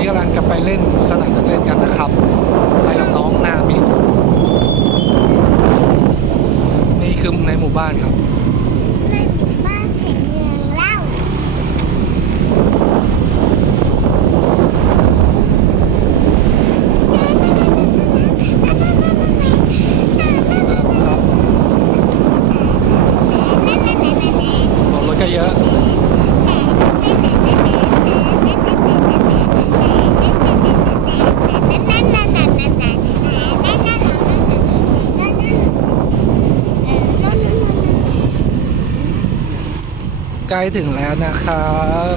นี้กำลังจะไปเล่นสนามนักเล่นกันนะครับไปกับน้องนามินี่คือในหมู่บ้านครับ ในหมู่บ้านแห่งเมืองเล่า ครับรถก็เยอะ ใกล้ถึงแล้วนะครับ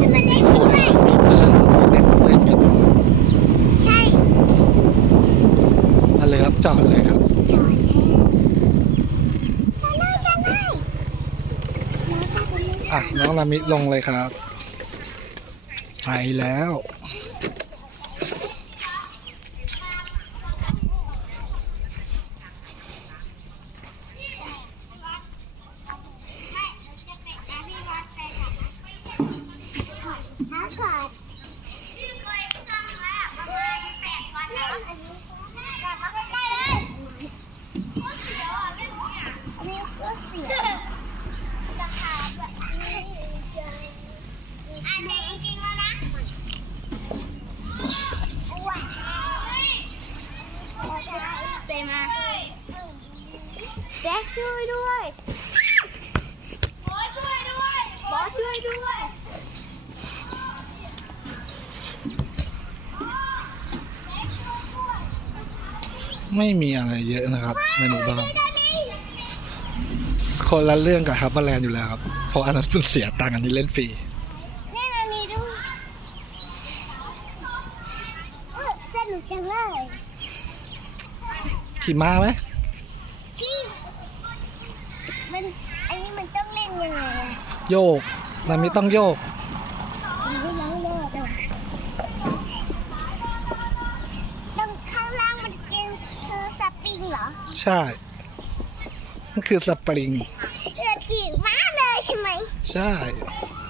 จะมาเล่นโอ้ด้วยยมีเพื่อนเด็กเล่นกันอยู่ใช่มาเลยครับจอดเลยครับจอดแล้วจะไล่จะน้องนามิลงเลยครับ ไปแล้ว น้ำก่อนกลับมาใกล้ๆเลยอันนี้เสื้อเสียราคาแบบนี้อันนี้จริงๆแล้วนะว้าว เจมาแจ็คช่วยด้วยบอช่วยด้วยบอช่วยด้วยไม่มีอะไรเยอะนะครับ ในหมู่บ้านคนละเรื่องกับฮับเบอร์แลนด์อยู่แล้วครับ เพราะอันนั้นเสียตังค์อันนี้เล่นฟรี นี่มันมีด้วยเอ อสนุกจังเลยขี่ม้าไหมที่มันอันนี้มันต้องเล่นยังไงอะโยกนามิต้องโยกมันไม่ยังเลิกเลยตรงข้างล่างมันเป็นคือสปริงเหรอใช่นั่นคือสปริงเอือขี่ม้าเลยใช่ไหม ใช่เ